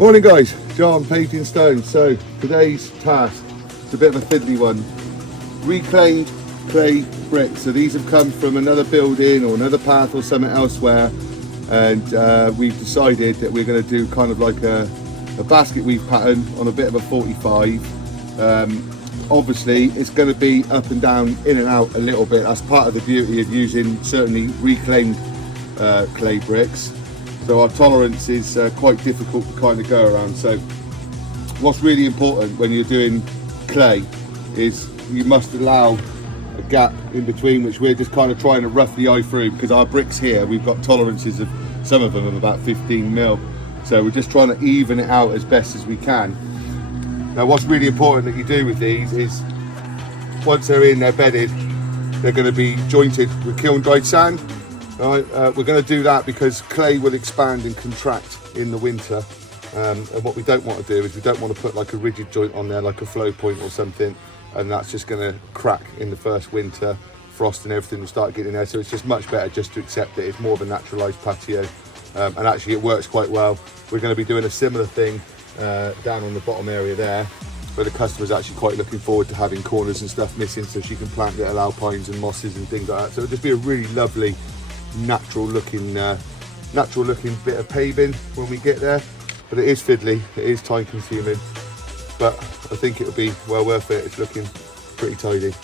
Morning guys, John, Paving Stone. So today's task is a bit of a fiddly one. Reclaimed clay bricks. So these have come from another building or another path or something elsewhere, and we've decided that we're going to do kind of like a basket weave pattern on a bit of a 45. Obviously it's going to be up and down, in and out a little bit. That's part of the beauty of using certainly reclaimed clay bricks. So our tolerance is quite difficult to kind of go around. So what's really important when you're doing clay is you must allow a gap in between, which we're just kind of trying to roughly eye through, because our bricks here, we've got tolerances of some of them of about 15 mil. So we're just trying to even it out as best as we can. Now what's really important that you do with these is once they're in, they're bedded, they're going to be jointed with kiln dried sand. Right, we're going to do that because clay will expand and contract in the winter, and what we don't want to do is we don't want to put like a rigid joint on there like a flow point or something, and that's just going to crack in the first winter. Frost and everything will start getting there, so it's just much better just to accept it. It's more of a naturalised patio, and actually it works quite well. We're going to be doing a similar thing down on the bottom area there, where the customer's actually quite looking forward to having corners and stuff missing, so she can plant little alpines and mosses and things like that. So it'll just be a really lovely natural looking bit of paving when we get there. But it is fiddly, it is time consuming, but I think it'll be well worth it. It's looking pretty tidy.